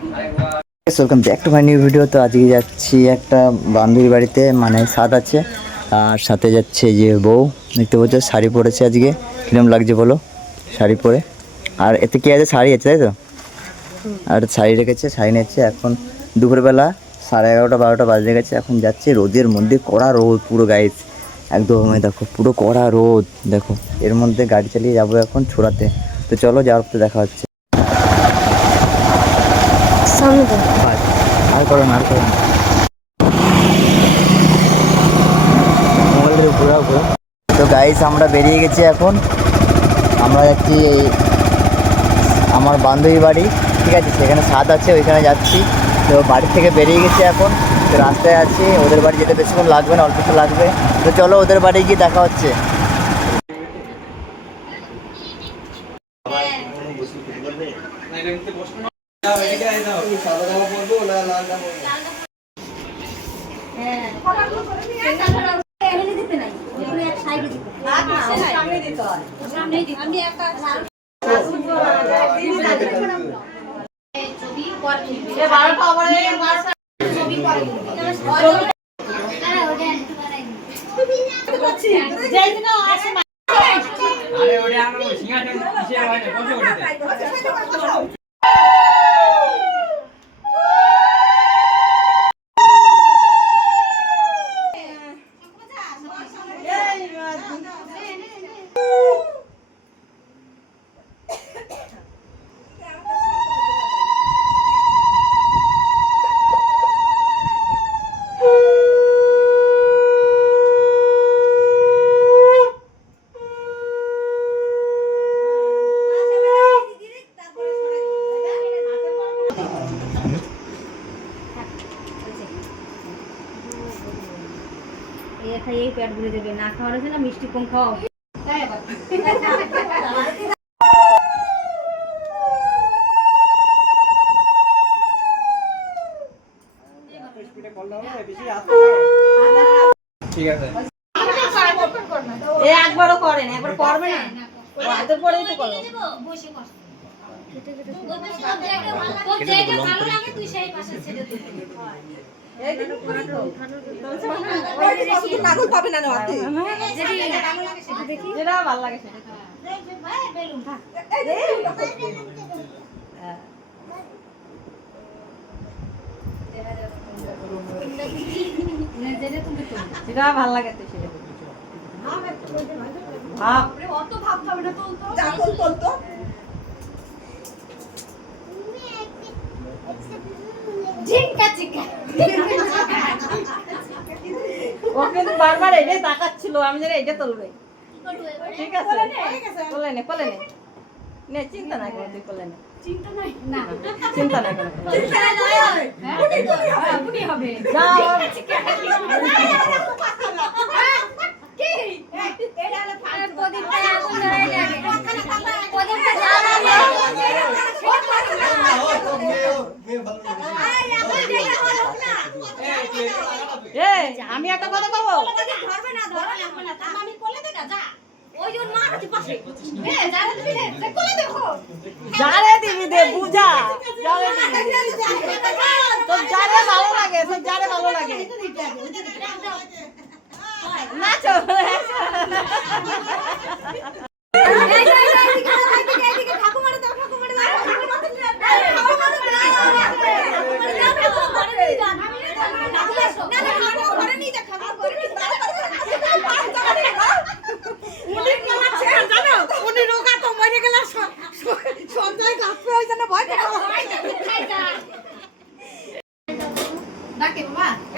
Welcome back to my new video. তো আজকে যাচ্ছি একটা বান্ধবীর বাড়িতে, মানে সাথ আছে আর সাথে যাচ্ছে যে বউ, দেখতে পাচ্ছ শাড়ি পরেছে আজকে। কিরম লাগছে বলো শাড়ি পরে? আর এতে কি আছে, শাড়ি আছে তাই তো, আর শাড়ি রেখেছে, শাড়ি নিচ্ছে। এখন দুপুরবেলা 11:30 12টা বাজে গেছে। এখন যাচ্ছে রোদের মধ্যে, কড়া রোদ পুরো গাইস, একদম দেখো পুরো কড়া রোদ দেখো। এর মধ্যে গাড়ি চালিয়ে যাবো এখন ছোড়াতে। তো চলো, যাওয়ার পর দেখা হচ্ছে। আর করো না, আর করো না, মোবাইলের ঘোরাও ঘোরা। তো গাইস আমরা বেরিয়ে গেছি এখন। আমরা যাচ্ছি এই আমার বান্ধবী বাড়ি, ঠিক আছে, সেখানে ছাদ আছে, ওইখানে যাচ্ছি। তো বাড়ি থেকে বেরিয়ে গেছি এখন, তো রাস্তায় আছি। ওদের বাড়ি যেতে বেশিক্ষণ লাগবে না, অল্প কিছু লাগবে। তো চলো ওদের বাড়ি গিয়ে দেখা হচ্ছে। এই পেট ভরে দেবে, না খাওয়ার আছে না, মিষ্টি কম খাওয়াও। ঠিক আছে, একবারও করেন, একবার করবে না, হাতের পরেই তো করো। যেটা ভালো লাগে সেটা যেটা ভালো লাগে তো সেটা অত ভাবতে হবে না। ও কিন্তু বারবার এটাই তাকাচ্ছিল, আমি জানি এটা তুলবে। ঠিক আছে, কোলে নে, কোলে নে, নে, চিন্তা না করো, তুই কোলে নে, চিন্তা নাই না, চিন্তা না করো, চিন্তা নাই হয় আপনি হবে যাও কি এটা হলো ফালতু প্রদীপটা আগুন ধরাই লাগে, প্রদীপটা জ্বালানো আমি একটা কথা বলবো, ধরবে না, ধরো লাগবে না, আমি কোলে দেখা যা, ওই জন্য মা আছে পাশে, যারে দিবি দে, কোলে দেখো, যারে দিবি দে, বুঝা যারে দিবি তো, যারে ভালো লাগে তো, যারে ভালো লাগে নাচো।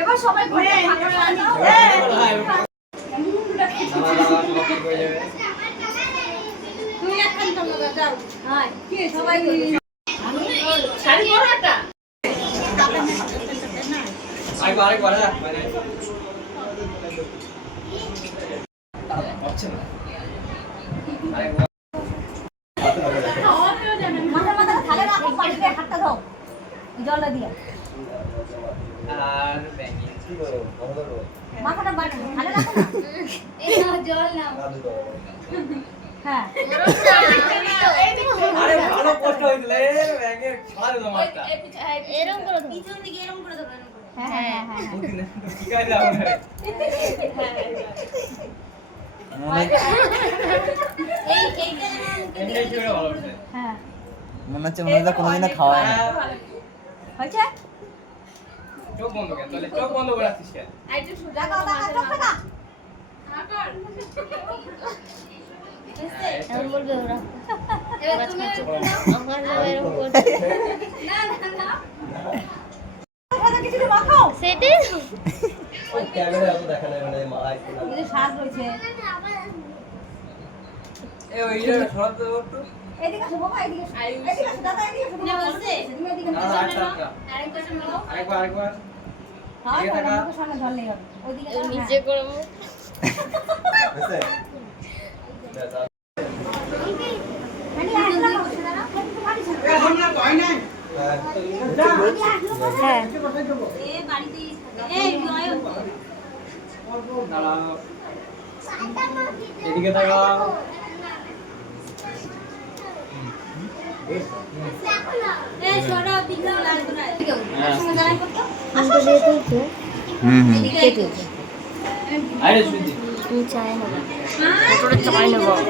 এবার সবাই সবাই শাড়ি পরো একটা আরেকবার মানে আচ্ছা মাথা থালে রাখো, পানিতে হাতটা দাও জল দিয়ে, আর ব্যাঙে কি করব, মাথাটা থালে রাখো না, এই জল নাও, হ্যাঁ আরে ভালো কষ্ট হইছিল, এই ব্যাঙের খাল মারে না মারটা এরকম করে পিছন দিকে এরকম করে ধরো হ্যাঁ হ্যাঁ কি কাজ দাও এই কি ভালো হচ্ছে হ্যাঁ মনে হচ্ছে কোনোদিনও খাওয়া হয় না। হয়েছে চোখ বন্ধ কেন তাহলে চোখ বন্ধ করে রাখিস কেন এমন বলবে ওরা এবার তুমি আমার এরকম করছে না না না কথা কিছু মাখাও সেটাই ওই ক্যামেরা এত দেখা নাই মানে মারাই এই স্বাদ রয়েছে এ ওইটা সরাতে দাও একটু এদিকে আসো বাবা এদিকে আসো দাদা এদিকে আসো না বলছে তুমি এদিকে না আরেকটা আরেকবার সামলাও আরেকবার হ্যাঁ এদিকে তাকা। আমাকে সামনে ধরলেই হবে ওইদিকে নিচে করে বুঝছে মানে আসলে বসে দাঁড়া হ্যাঁ এ বাড়িতেই এই নয় দাঁড়াও এদিকে তাকাও এই সরা দিকে লাগবে না সঙ্গে দাঁড়াই করতে আসলে যেহেতু তো হুম হুম এদিকে আরে শুনছি তুমি চাই না ছোট চাই না বাবা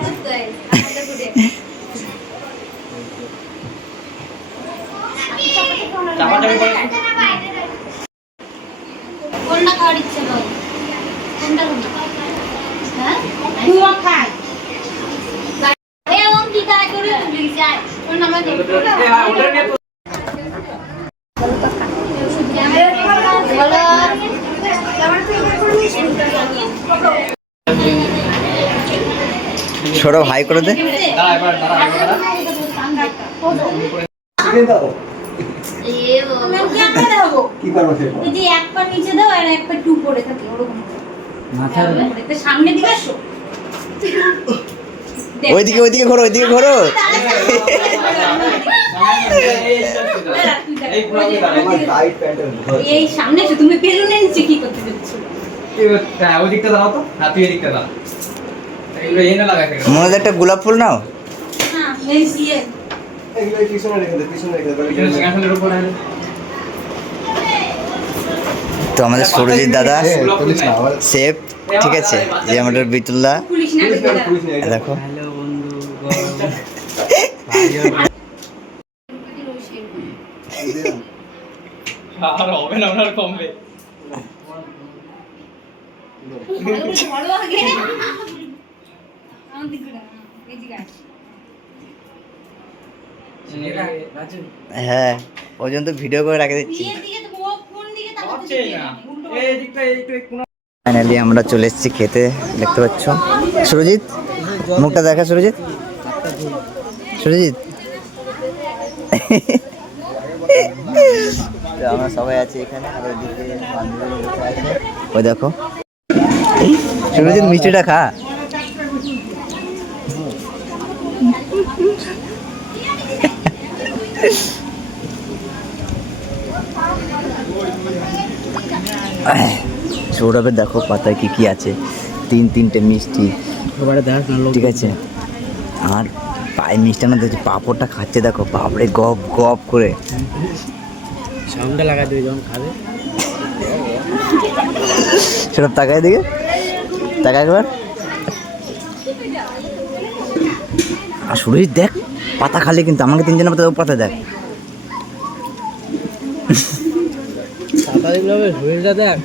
চাপা চাপি করে কোনটা খাওয়ার ইচ্ছে বল কোনটা হ্যাঁ তুইও খাই এরকম কি কাজ করে তুই যাই কোন নামে এ হ্যাঁ ওটা নিয়ে তো সৌরভ হাই করে দে। দাঁড়া এবার দাঁড়া কি করবো সে এই যে এক পা নিচে দাও আর এক পা টু পড়ে থাকে ওরকম মাথার তো সামনে দিকে আসো ওইদিকে ঘোরো এই পুরো টাইট প্যান্টের এই সামনে এসো তুমি বেলুনের নিচে কি করতে যাচ্ছ হ্যাঁ ওই দিকটা দাঁড়াও তো হ্যাঁ তুই এদিকটা দাঁড়া এগুলো এনে লাগাই থাকে মনে হয় একটা গোলাপ ফুল নাও। হ্যাঁ এই দিয়ে এগুলো পিছনে রেখে দে এখানে সিংহাসনের উপর আছে তো আমাদের সুরজিৎ দাদা পুলিশ নাই সেফ, ঠিক আছে, যে আমাদের বিটুল্লা পুলিশ না দেখো। হ্যালো বন্ধু আর হবে না ওনার কমবে ভালো আগে আমাদের দিকে এই দিকে হ্যাঁ ওই জন্য তো ভিডিও করে রেখে দিচ্ছি। বিয়ের দিকে তো কোন দিকে তাকাতে হচ্ছেই না এই দিকটা এইটু কোনো ফাইনালি আমরা চলে এসেছি খেতে, দেখতে পাচ্ছ। সুরজিৎ মুখটা দেখা, সুরজিৎ তো আমরা সবাই আছি এখানে, আর ওইদিকে বান্ধবীরা বসে আছে। ওই দেখো সুরজিৎ মিষ্টিটা খা। সৌরভের দেখো পাতায় কি কি আছে, তিনটে মিষ্টি, ঠিক আছে। আর পায়ে মিষ্টান্ন দেখছি, পাঁপড়টা খাচ্ছে দেখো, বাপরে গপ গপ করে। সাউন্ডটা লাগাই দেবে যখন খাবে। সৌরভ তাকায় দিকে, তাকা একবার। আর সুরজিৎ দেখ পাতা খালি, কিন্তু আমাকে তিনজনের পাতা, ও পাতা দেখ। পাতা দেখলে হবে, শরীরটা দেখ।